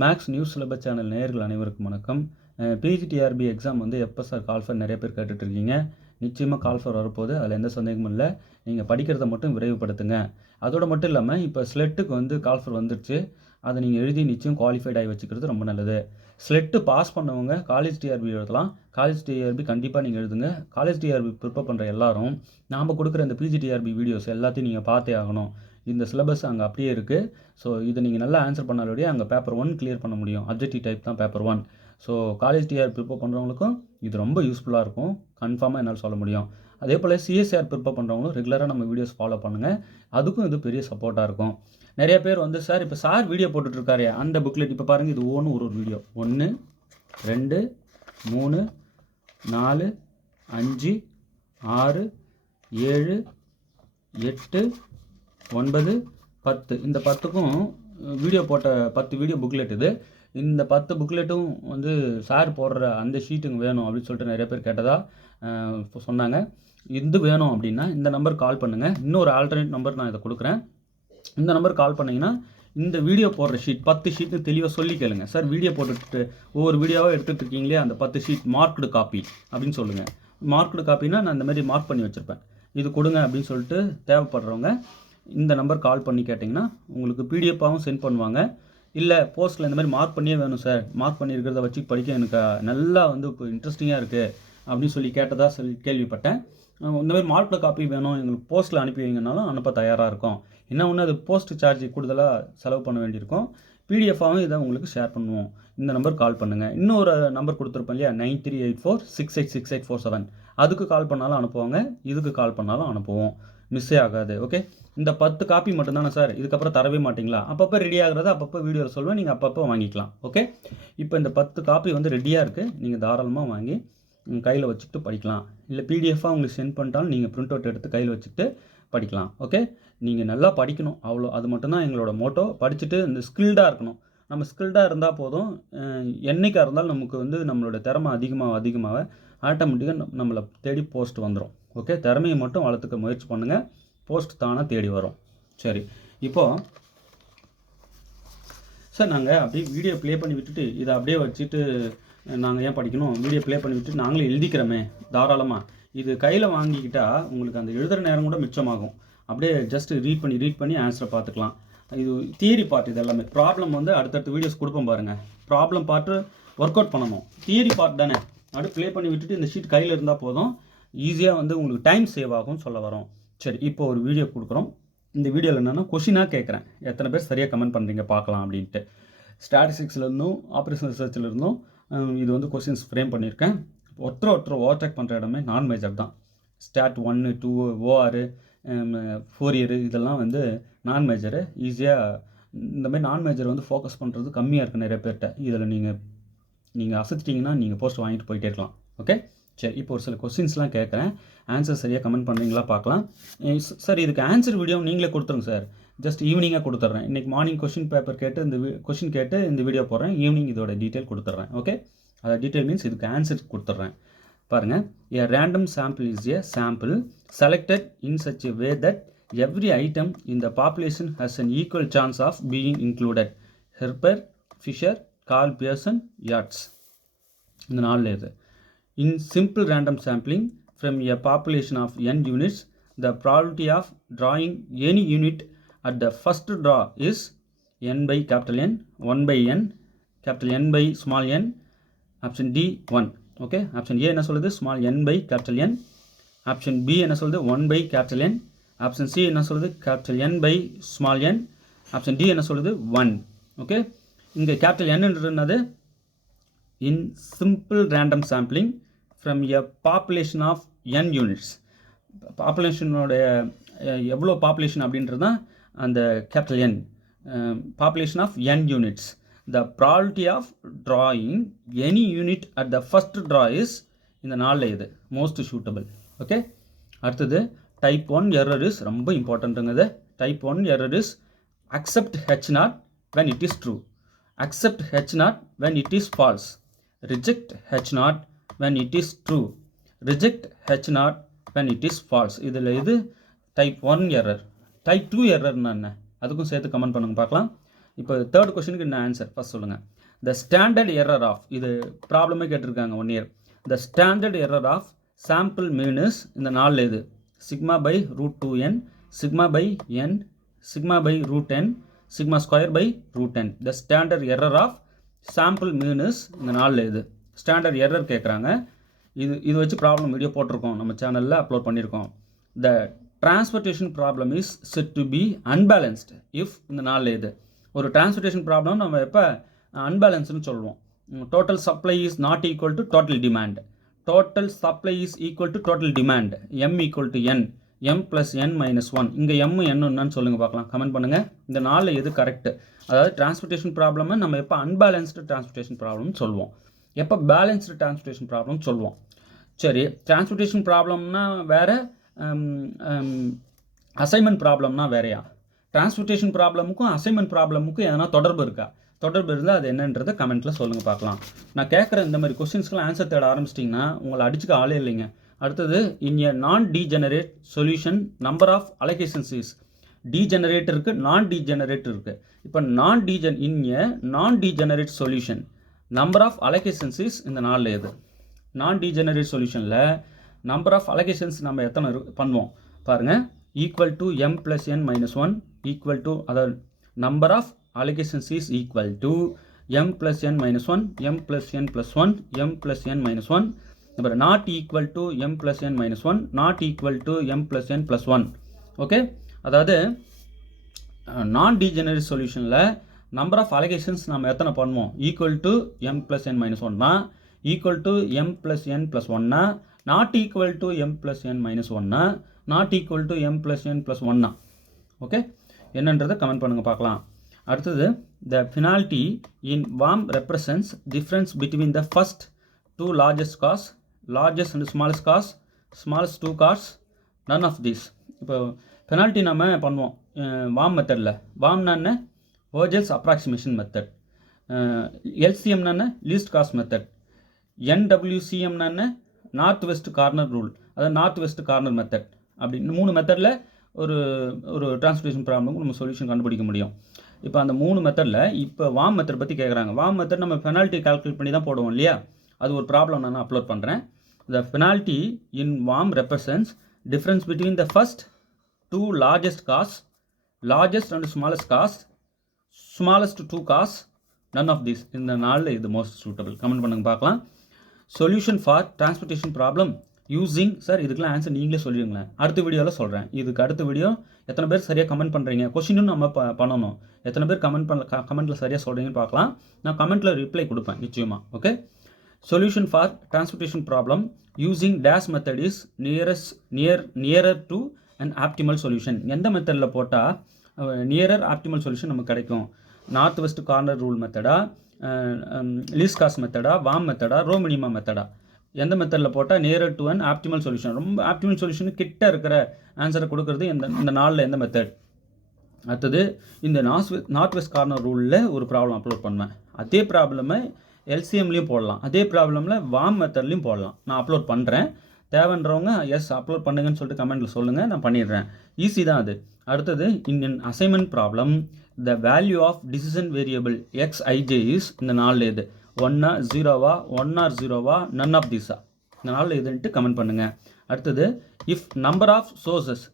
Maths news syllabus channel நேயர்கள் அனைவருக்கும் வணக்கம். பிஜிடிஆர்பி எக்ஸாம் வந்து எப்போ சார் கால்ஃபர் நிறைய பேர் கேட்டுட்ருக்கீங்க. நிச்சயமாக கால்ஃபர் வரப்போகுது, அதில் எந்த சந்தேகமும் இல்லை. நீங்கள் படிக்கிறத மட்டும் விரைவுபடுத்துங்க. அதோடு மட்டும் இல்லாமல் இப்போ ஸ்லெட்டுக்கு வந்து கால்ஃபர் வந்துடுச்சு. அதை நீங்கள் எழுதி நிச்சயம் குவாலிஃபைட் ஆகி வச்சுக்கிறது ரொம்ப நல்லது. ஸ்லெட்டு பாஸ் பண்ணவங்க காலேஜ் டிஆர்பி எழுதலாம். காலேஜ் டிஆர்பி கண்டிப்பாக நீங்கள் எழுதுங்க. காலேஜ் டிஆர்பி ப்ரிப்பேர் பண்ணுற எல்லாரும் நாம் கொடுக்குற இந்த பிஜிடிஆர்பி வீடியோஸ் எல்லாத்தையும் நீங்கள் பார்த்தே ஆகணும். இந்த சிலபஸ் அங்கே அப்படியே இருக்குது. ஸோ இதை நீங்கள் நல்லா ஆன்சர் பண்ணாலே அங்கே பேப்பர் 1 கிளியர் பண்ண முடியும். அப்ஜெக்டிவ் டைப் தான் paper 1. So college TR prepare பண்ணுறவங்களுக்கும் இது ரொம்ப யூஸ்ஃபுல்லாக இருக்கும், கன்ஃபார்மாக என்னால் சொல்ல முடியும். அதே போல் சிஎஸ்ஆர் ப்ரிப்பேர் பண்ணுறவங்களும் ரெகுலராக நம்ம வீடியோஸ் ஃபாலோ பண்ணுங்கள். அதுக்கும் இது பெரிய சப்போர்ட்டாக இருக்கும். நிறைய பேர் வந்து சார் இப்போ சார் வீடியோ போட்டுட்ருக்காரு அந்த புக்லெட் இப்போ பாருங்கள், இது ஒரு வீடியோ 1 2 3 4 5 6 7 8 9 10 இந்த 10க்கும் வீடியோ போட்ட 10 வீடியோ புக்லெட் இது. இந்த 10 புக்லெட்டும் வந்து சார் போடுற அந்த ஷீட்டுங்க வேணும் அப்படின்னு சொல்லிட்டு நிறைய பேர் கேட்டதா சொன்னாங்க. இது வேணும் அப்படின்னா இந்த நம்பர் கால் பண்ணுங்கள். இன்னொரு ஆல்டர்னேட் நம்பர் நான் இதை கொடுக்குறேன். இந்த நம்பர் கால் பண்ணிங்கன்னா இந்த வீடியோ போடுற ஷீட் 10 ஷீட்டு தெளிவாக சொல்லி கேளுங்க. சார் வீடியோ போட்டுட்டு ஒவ்வொரு வீடியோவாக எடுத்துகிட்டு இருக்கீங்களே அந்த 10 ஷீட் மார்க்டு காப்பி அப்படின்னு சொல்லுங்கள். மார்க்டு காப்பினா நான் இந்த மாதிரி மார்க் பண்ணி வச்சுருப்பேன், இது கொடுங்க அப்படின்னு சொல்லிட்டு தேவைப்படுறவங்க இந்த நம்பர் கால் பண்ணி கேட்டிங்கன்னா உங்களுக்கு பிடிஎஃபாகவும் சென்ட் பண்ணுவாங்க. இல்லை போஸ்ட்டில் இந்த மாதிரி மார்க் பண்ணியே வேணும் சார், மார்க் பண்ணியிருக்கிறத வச்சு படிக்க எனக்கு நல்லா வந்து இப்போ இன்ட்ரெஸ்டிங்காக இருக்குது அப்படின்னு சொல்லி கேட்டதாக கேள்விப்பட்டேன். இந்த மாதிரி மார்க்டு காப்பி வேணும் எங்களுக்கு போஸ்ட்டில் அனுப்பி வைங்கனாலும் அனுப்ப தயாராக இருக்கும். என்ன ஒன்று அது போஸ்ட் சார்ஜ் கூடுதலாக செலவு பண்ண வேண்டியிருக்கும். பிடிஎஃபாகவும் இதை உங்களுக்கு ஷேர் பண்ணுவோம். இந்த நம்பர் கால் பண்ணுங்கள். இன்னொரு நம்பர் கொடுத்துருப்பேன் இல்லையா, 9384686847, அதுக்கு கால் பண்ணாலும் அனுப்புவாங்க, இதுக்கு கால் பண்ணாலும் அனுப்புவோம். மிஸ்ஸே ஆகாது. ஓகே, இந்த 10 காப்பி மட்டும்தானே சார், இதுக்கப்புறம் தரவே மாட்டிங்களா? அப்பப்போ ரெடி ஆகிறத அப்பப்போ வீடியோவில் சொல்லுவேன், நீங்கள் அப்பப்போ வாங்கிக்கலாம். ஓகே, இப்போ இந்த 10 காப்பி வந்து ரெடியாக இருக்குது, நீங்கள் தாராளமாக வாங்கி கையில் வச்சுக்கிட்டு படிக்கலாம். இல்லை பிடிஎஃபாக உங்களுக்கு சென்ட் பண்ணிட்டாலும் நீங்கள் பிரிண்ட் அவுட் எடுத்து கையில் வச்சுக்கிட்டு படிக்கலாம். ஓகே, நீங்கள் நல்லா படிக்கணும், அவ்வளோ. அது மட்டும்தான் எங்களோட மோட்டோ. படிச்சுட்டு இந்த ஸ்கில்டாக இருக்கணும். நம்ம ஸ்கில்டாக இருந்தால் போதும். என்றைக்காக இருந்தாலும் நமக்கு வந்து நம்மளோட திறமை அதிகமாக ஆட்டோமேட்டிக்காக நம்மளை தேடி போஸ்ட் வந்துடும். ஓகே, திறமையை மட்டும் வளர்த்துக்க முயற்சி பண்ணுங்கள், போஸ்ட் தானாக தேடி வரும். சரி, இப்போது சார் நாங்கள் அப்படியே வீடியோ ப்ளே பண்ணி விட்டுட்டு இதை அப்படியே வச்சுட்டு நாங்கள் ஏன் படிக்கணும், வீடியோ ப்ளே பண்ணி விட்டு நாங்களே எழுதிக்கிறோமே தாராளமாக. இது கையில் வாங்கிக்கிட்டால் உங்களுக்கு அந்த எழுதுகிற நேரம் கூட மிச்சமாகும். அப்படியே ஜஸ்ட் ரீட் பண்ணி ஆன்சரை பார்த்துக்கலாம். இது தியரி பார்ட். இது எல்லாமே ப்ராப்ளம் வந்து அடுத்தடுத்த வீடியோஸ் கொடுப்போம் பாருங்கள். ப்ராப்ளம் பார்ட்டு ஒர்க் அவுட் பண்ணணும். தியரி பார்ட் தானே, அப்படியே ப்ளே பண்ணி விட்டுட்டு இந்த ஷீட் கையில் இருந்தால் போதும். ஈஸியாக வந்து உங்களுக்கு டைம் சேவ் ஆகும்னு சொல்ல வரோம். சரி, இப்போ ஒரு வீடியோ கொடுக்குறோம். இந்த வீடியோவில் என்னென்னா கொஷினாக கேட்குறேன், எத்தனை பேர் சரியாக கமெண்ட் பண்ணுறீங்க பார்க்கலாம் அப்படின்ட்டு. ஸ்டாட்டிஸ்டிக்ஸ்லேருந்தும் ஆப்ரேஷனல் ரிசர்ச்லேருந்தும் இது வந்து கொஷின்ஸ் ஃப்ரேம் பண்ணியிருக்கேன். ஒருத்தர் ஓவர்டேக் பண்ணுற இடமே நான் மேஜர் தான். ஸ்டாட் 1 2 ஓஆர் 4 இயர் இதெல்லாம் வந்து நான் மேஜரு. ஈஸியாக இந்த மாதிரி நான் மேஜர் வந்து ஃபோக்கஸ் பண்ணுறது கம்மியாக இருக்குது நிறைய பேர்கிட்ட. இதில் நீங்கள் அசைச்சிட்டிங்கன்னா நீங்கள் போஸ்ட் வாங்கிட்டு போயிட்டே இருக்கலாம். ஓகே, சரி, இப்போ ஒரு சில கொஸ்டின்ஸ்லாம் கேட்குறேன், ஆன்சர் சரியாக கமெண்ட் பண்ணுறீங்களா பார்க்கலாம். சார் இதுக்கு ஆன்சர் வீடியோ நீங்களே கொடுத்துருங்க சார், ஜஸ்ட் ஈவினிங்காக கொடுத்துட்றேன். இன்றைக்கி மார்னிங் கொஷின் பேப்பர் கேட்டு கொஷின் கேட்டு இந்த வீடியோ போடுறேன், ஈவினிங் இதோட டீட்டெயில் கொடுத்துட்றேன். ஓகே, அதை டீட்டெயில் மீன்ஸ் இதுக்கு ஆன்சர் கொடுத்துட்றேன். பாருங்கள், a random sample is a sample selected in such a way that every item in the population has an equal chance of being included. Herper, Fisher, Carl Pearson, Yates. இந்த நாளில் இது. In simple random sampling from a population of n units, the probability of drawing any unit at the first draw is n by capital N, 1 by n, capital N by small n. Option D 1. Okay, option A என்ன சொல்லுது, small n by capital N. Option B என்ன சொல்லுது, 1 by capital N. Option C என்ன சொல்லுது, capital N by small n. Option D என்ன சொல்லுது, 1. Okay, இங்கே capital Nன்றது in simple random sampling from a population of n units. பாப்புலேஷனோடைய எவ்வளோ பாப்புலேஷன் அப்படின்றது தான் அந்த capital N. Population of n units. The probability of drawing any unit at the first draw is இந்த நாளில் இது most suitable. ஓகே, அடுத்தது type 1 error is ரொம்ப இம்பார்ட்டண்ட்டுங்கிறது. Type 1 error is accept H0 when it is true, accept H0 when it is false, reject H0 when it is true, reject H0 when it is false. இதில் இது type 1 error. Type 2 எரர்னா என்ன, அதுக்கும் சேர்த்து comment பண்ணுங்க பார்க்கலாம். இப்போ third கொஸ்டினுக்கு என்ன ஆன்சர் ஃபஸ்ட் சொல்லுங்கள். த ஸ்டாண்டர்ட் எரர் ஆஃப், இது ப்ராப்ளமே கேட்டிருக்காங்க 1 year. The standard error of sample mean is, இந்த 4 இது sigma by root 2n, sigma by n, sigma by root n, sigma square by root n. The standard error of sample mean is, இந்த 4 இது standard error கேட்குறாங்க. இது வச்சு problem video போட்டிருக்கோம், நம்ம சேனலில் அப்லோட் பண்ணியிருக்கோம். The transportation problem is said to be unbalanced if, இந்த 4 இது ஒரு டிரான்ஸ்போர்ட்டேஷன் ப்ராப்ளம் நம்ம எப்போ அன்பேலன்ஸ்னு சொல்லுவோம். Total supply is not equal to total demand. Total supply is equal to total demand. m equal to n, m plus n minus 1. இங்கே m என்னன்னு சொல்லுங்கள் பார்க்கலாம், கமெண்ட் பண்ணுங்கள். இந்த 4 எது கரெக்டு? அதாவது டிரான்ஸ்போர்ட்டேஷன் ப்ராப்ளமை நம்ம எப்போ அன்பேலன்ஸ்டு டிரான்ஸ்போர்ட்டேஷன் ப்ராப்ளம்னு சொல்லுவோம், எப்போ பேலன்ஸ்டு டிரான்ஸ்போர்ட்டேஷன் ப்ராப்ளம் சொல்லுவோம். சரி, டிரான்ஸ்போர்ட்டேஷன் ப்ராப்ளம்னா வேறு, அசைன்மெண்ட் ப்ராப்ளம்னா வேறையா? டிரான்ஸ்போர்ட்டேஷன் ப்ராப்ளமுக்கும் அசைன்மெண்ட் ப்ராப்ளமுக்கும் எதனா தொடர்பு இருக்கா? தொடர்பு இருந்தால் அது என்னன்றதை கமெண்ட்டில் சொல்லுங்கள் பார்க்கலாம். நான் கேட்குற இந்த மாதிரி கொஸ்டின்ஸ்க்கெலாம் ஆன்சர் தேட ஆரம்பிச்சிட்டிங்கன்னா உங்களை அடிச்சுக்க ஆளே இல்லைங்க. அடுத்தது, in a non degenerate solution number of allocations is. Degenerate இருக்குது, நான் டீஜெனரேட் இருக்குது. இப்போ in a non degenerate solution number of allocations is, இந்த 4 எது? நான் டீஜெனரேட் சொல்யூஷனில் நம்பர் ஆஃப் அலோகேஷன்ஸ் நம்ம எத்தனை பண்ணுவோம் பாருங்கள். Equal to m plus n minus 1 equal to, அதாவது number of allocations is equal to m plus n minus 1, m plus n plus 1, m plus n minus 1. But not equal to m plus n minus 1, not equal to m plus n plus 1. Okay, அதாவது non degenerate சொல்யூஷனில் number of allocations நம்ம எத்தனை பண்ணுவோம்? Equal to m plus n minus 1னா, equal to m plus n plus 1னா, not equal to m plus n minus 1னா, not equal to m plus n plus 1னா. Okay, என்னன்றதை comment பண்ணுங்கள் பார்க்கலாம். அடுத்தது, the penalty in WAM represents difference between the first two largest cause, largest and smallest cause, smallest two cause, none of these. இப்போ penalty நம்ம பண்ணுவோம் வாம் மெத்தடில். வாம்னா என்ன? ஓஜல்ஸ் அப்ராக்சிமேஷன் மெத்தட். எல்சிஎம்னா என்ன? Least cost method. NWCMனா என்ன? நார்த் வெஸ்ட் கார்னர் ரூல், அதாவது north west corner method. அப்படி 3 மெத்தடில் ஒரு டிரான்ஸ்போர்ட்டேஷன் ப்ராப்ளமுக்கு நம்ம சொல்யூஷன் கண்டுபிடிக்க முடியும். இப்போ அந்த 3 மெத்தடில் இப்போ வாம் மெத்தட் பற்றி கேட்குறாங்க. வாம் மெத்தட் நம்ம பெனால்ட்டி கால்குலேட் பண்ணி தான் போடுவோம் இல்லையா? அது ஒரு ப்ராப்ளம் நான் அப்லோட் பண்ணுறேன். The penalty in VAM represents difference between the first 2 largest costs, largest and smallest costs, smallest 2 costs, none of this. இந்த 4 இது மோஸ்ட் சூட்டபிள். கமெண்ட் பண்ணுங்க பார்க்கலாம். Solution for transportation problem using, sir இதுக்கெல்லாம் answer நீங்களே சொல்லிடுங்களேன், அடுத்த வீடியோவில் சொல்கிறேன். இதுக்கு அடுத்த வீடியோ எத்தனை பேர் சரியாக கமெண்ட் பண்ணுறீங்க, கொஸ்டினும் நம்ம பண்ணணும். எத்தனை பேர் கமெண்ட்டில் சரியாக சொல்கிறீங்கன்னு பார்க்கலாம். நான் கமெண்ட்டில் ரிப்ளை கொடுப்பேன் நிச்சயமாக. Okay, solution for transportation problem using dash method is nearer to and optimal solution. எந்த மெத்தடில் போட்டால் நியரர் ஆப்டிமல் சொல்யூஷன் நமக்கு கிடைக்கும்? நார்த் வெஸ்ட் கார்னர் ரூல் மெத்தடா, லீஸ்ட் காஸ்ட் மெத்தடா, வாம் மெத்தடா, ரோ மினிமம் மெத்தடா? எந்த மெத்தடில் போட்டால் nearer to and optimal solution, ரொம்ப ஆப்டிமல் சொல்யூஷன் கிட்ட இருக்கிற ஆன்சரை கொடுக்கறது இந்த 4 எந்த மெத்தட்? அடுத்தது, இந்த நார்த் வெஸ்ட் கார்னர் ரூலில் ஒரு ப்ராப்ளம் அப்லோட் பண்ணுவேன். அதே ப்ராப்ளமை எல்சிஎம்லேயும் போடலாம், அதே ப்ராப்ளமில் வாம் மெத்தட்லையும் போடலாம். நான் அப்லோட் பண்ணுறேன். தேவைன்றவங்க எஸ் அப்லோட் பண்ணுங்கன்னு சொல்லிட்டு கமெண்ட்டில் சொல்லுங்கள், நான் பண்ணிடுறேன். ஈஸி தான் அது. அடுத்தது, in assignment problem the value of decision variable xij is, இந்த 4 எது? 1 0வா, 1 or 0வா, நன் ஆஃப் தீஸா? இந்த 4 எதுன்ட்டு கமெண்ட் பண்ணுங்கள். அடுத்தது, if number of sources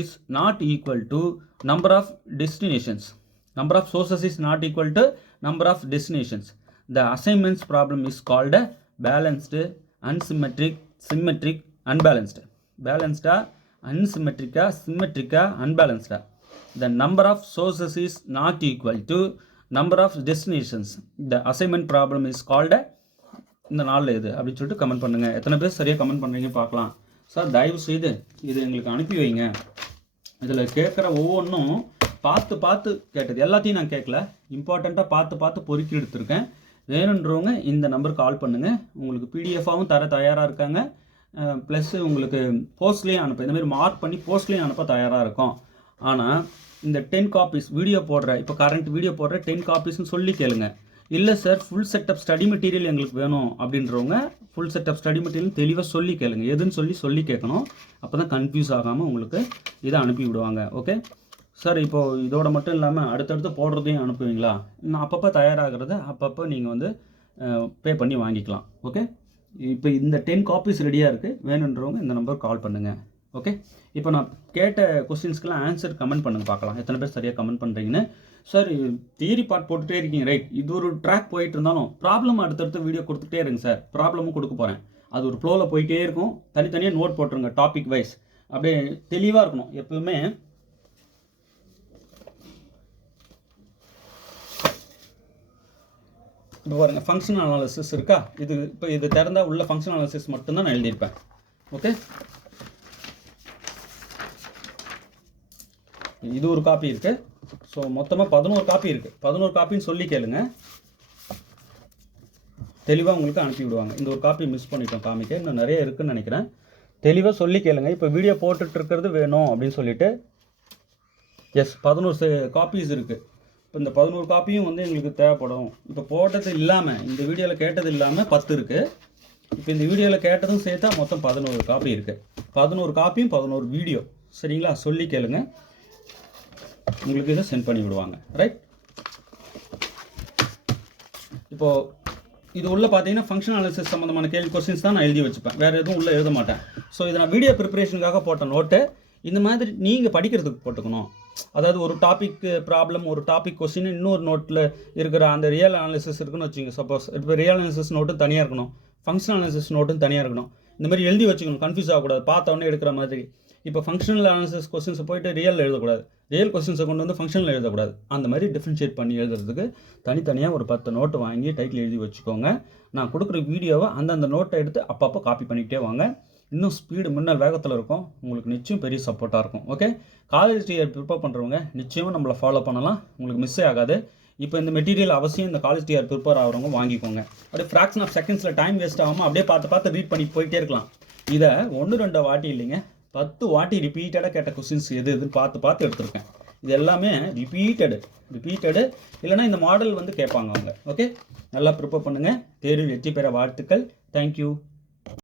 is not equal to number of destinations, number of sources is not equal to number of destinations, the assignments problem is called balanced, unsymmetric, symmetric, unbalanced. Balanced, unsymmetric, symmetric, unbalanced. The number of sources is not equal to number of destinations. The assignment problem is called இந்த 4 எது அப்படின்னு சொல்லிட்டு comment பண்ணுங்கள். எத்தனை பேர் சரியாக comment பண்ணுறீங்க பார்க்கலாம். சார் தயவு செய்து இது எங்களுக்கு அனுப்பி வைங்க. இதில் கேட்குற ஒவ்வொன்றும் பார்த்து கேட்டது எல்லாத்தையும் நான் கேட்கல, இம்பார்ட்டண்ட்டாக பார்த்து பொறுக்கி எடுத்திருக்கேன். வேணுன்றவங்க இந்த நம்பருக்கு கால் பண்ணுங்கள். உங்களுக்கு பிடிஎஃபாகவும் தர தயாராக இருக்காங்க, ப்ளஸ் உங்களுக்கு போஸ்ட்லேயும் அனுப்ப, இந்தமாதிரி மார்க் பண்ணி போஸ்ட்லேயும் அனுப்ப தயாராக இருக்கும். ஆனால் இந்த 10 காப்பீஸ் வீடியோ போடுற, இப்போ கரண்ட் வீடியோ போடுற 10 காப்பீஸ்னு சொல்லி கேளுங்க. இல்லை sir full setup study material எங்களுக்கு வேணும் அப்படின்றவங்க ஃபுல் செட்டப் ஸ்டடி மெட்டீரியல் தெளிவாக சொல்லி கேளுங்க. எதுன்னு சொல்லி கேட்கணும். அப்போ தான் கன்ஃபியூஸ் ஆகாமல் உங்களுக்கு இதை அனுப்பி விடுவாங்க. ஓகே, சார் இப்போது இதோட மட்டும் இல்லாமல் அடுத்தடுத்து போடுறதையும் அனுப்புவீங்களா? நான் அப்பப்போ தயாராகிறத அப்பப்போ நீங்கள் வந்து பே பண்ணி வாங்கிக்கலாம். ஓகே, இப்போ இந்த 10 காப்பீஸ் ரெடியாக இருக்குது. வேணுன்றவங்க இந்த நம்பருக்கு கால் பண்ணுங்கள். ஓகே, இப்போ நான் கேட்ட கொஸ்டின்ஸ்க்கெலாம் ஆன்சர் கமெண்ட் பண்ணுங்க பார்க்கலாம். எத்தனை பேர் சரியாக கமெண்ட் பண்ணுறீங்கன்னு. சார் தியரி பார்ட் போட்டுகிட்டே இருக்கீங்க, ரைட். இது ஒரு ட்ராக் போயிட்டு இருந்தாலும் ப்ராப்ளம் அடுத்தடுத்து வீடியோ கொடுத்துட்டே இருங்க சார். ப்ராப்ளமும் கொடுக்க போகிறேன். அது ஒரு ஃப்ளோவில் போயிட்டே இருக்கும். தனித்தனியாக நோட் போட்டுருங்க, டாபிக் வைஸ். அப்படியே தெளிவாக இருக்கணும் எப்பவுமே. இப்போ பாருங்கள், ஃபங்க்ஷன் அனாலிசிஸ் இருக்கா? இது திறந்தால் உள்ள ஃபங்க்ஷன் அனாலிசிஸ் மட்டும்தான் நான் எழுதியிருப்பேன். ஓகே, இது ஒரு காப்பி இருக்குது. ஸோ மொத்தமாக 11 காப்பி இருக்குது. 11 காப்பின்னு சொல்லி கேளுங்க, தெளிவாக உங்களுக்கு அனுப்பி விடுவாங்க. இந்த ஒரு காப்பி மிஸ் பண்ணிட்டோம் காமிக்க, இன்னும் நிறைய இருக்குதுன்னு நினைக்கிறேன். தெளிவாக சொல்லி கேளுங்க. இப்போ வீடியோ போட்டுட்ருக்கிறது வேணும் அப்படின்னு சொல்லிட்டு எஸ் 11 காப்பீஸ் இருக்குது. இப்போ இந்த 11 காப்பியும் வந்து எங்களுக்கு தேவைப்படும். இப்போ போட்டது இல்லாமல், இந்த வீடியோவில் கேட்டது இல்லாமல் 10 இருக்குது. இப்போ இந்த வீடியோவில் கேட்டதும் சேர்த்தா மொத்தம் 11 காப்பி இருக்குது. 11 காப்பியும் 11 வீடியோ. சரிங்களா? சொல்லி கேளுங்க, உங்களுக்கு இதை சென்ட் பண்ணி விடுவாங்க. ரைட். இப்போது இது உள்ள பார்த்தீங்கன்னா ஃபங்க்ஷன் அனாலிசிஸ் சம்மந்தமான கேள்வி கொஸ்டின்ஸ் தான் நான் எழுதி வச்சுப்பேன். வேறு எதுவும் உள்ளே எழுத மாட்டேன். ஸோ இதை நான் வீடியோ ப்ரிப்பரேஷனுக்காக போட்ட நோட்டு. இந்த மாதிரி நீங்கள் படிக்கிறதுக்கு போட்டுக்கணும். அதாவது ஒரு டாபிக் ப்ராப்ளம், ஒரு டாபிக் கொஸ்டின், இன்னொரு நோட்டில் இருக்கிற அந்த ரியல் அனாலிசிஸ் இருக்குன்னு வச்சுங்க. சப்போஸ் இப்போ ரியல் அனாலிசிஸ் நோட்டும் தனியாக இருக்கணும், ஃபங்க்ஷனல் அனாலிசிஸ் நோட்டும் தனியாக இருக்கணும். இந்த மாதிரி எழுதி வச்சுக்கணும், கன்ஃபியூஸ் ஆகக்கூடாது. பார்த்தவொடனே எடுக்கிற மாதிரி. இப்போ ஃபங்க்ஷனல் அனாலிசிஸ் கொஸ்டின்ஸை போய்ட்டு ரியல் எழுதக்கூடாது, ரியல் கொஸ்டின்ஸை கொண்டு வந்து ஃபங்க்ஷனில் எழுதக்கூடாது. அந்த மாதிரி டிஃப்ரென்ஷியேட் பண்ணி எழுதுறதுக்கு தனித்தனியாக ஒரு 10 நோட்டு வாங்கி டைட்டில் எழுதி வச்சுக்கோங்க. நான் கொடுக்குற வீடியோவை அந்தந்த நோட்டை எடுத்து அப்பப்போ காப்பி பண்ணிக்கிட்டே வாங்க. இன்னும் ஸ்பீடு மின்னல் வேகத்தில் இருக்கும். உங்களுக்கு நிச்சயம் பெரிய சப்போர்ட்டாக இருக்கும். ஓகே, காலேஜ் டிஆர் ப்ரிப்பேர் பண்ணுறவங்க நிச்சயமாக நம்மளை ஃபாலோ பண்ணலாம். உங்களுக்கு மிஸ்ஸே ஆகாது. இப்போ இந்த மெட்டீரியல் அவசியம் இந்த காலேஜ் டிஆர் ப்ரிப்பேர் ஆகிறவங்க வாங்கிக்கோங்க. அப்படியே ஃப்ராக்ஷன் ஆஃப் செகண்ட்ஸில் டைம் வேஸ்ட் ஆகாமல் அப்படியே பார்த்து ரீட் பண்ணி போயிட்டே இருக்கலாம். இதை 1-2 வாட்டி இல்லைங்க, 10 வாட்டி ரிப்பீட்டடாக கேட்ட கொஸ்டின்ஸ் எதுன்னு பார்த்து எடுத்திருக்கேன். இது எல்லாமே ரிப்பீட்டடு இல்லைனா இந்த மாடல் வந்து கேட்பாங்க அவங்க. ஓகே, நல்லா ப்ரிப்பேர் பண்ணுங்கள். தேர்வில் வெற்றி பெற வாழ்த்துக்கள். தேங்க்யூ.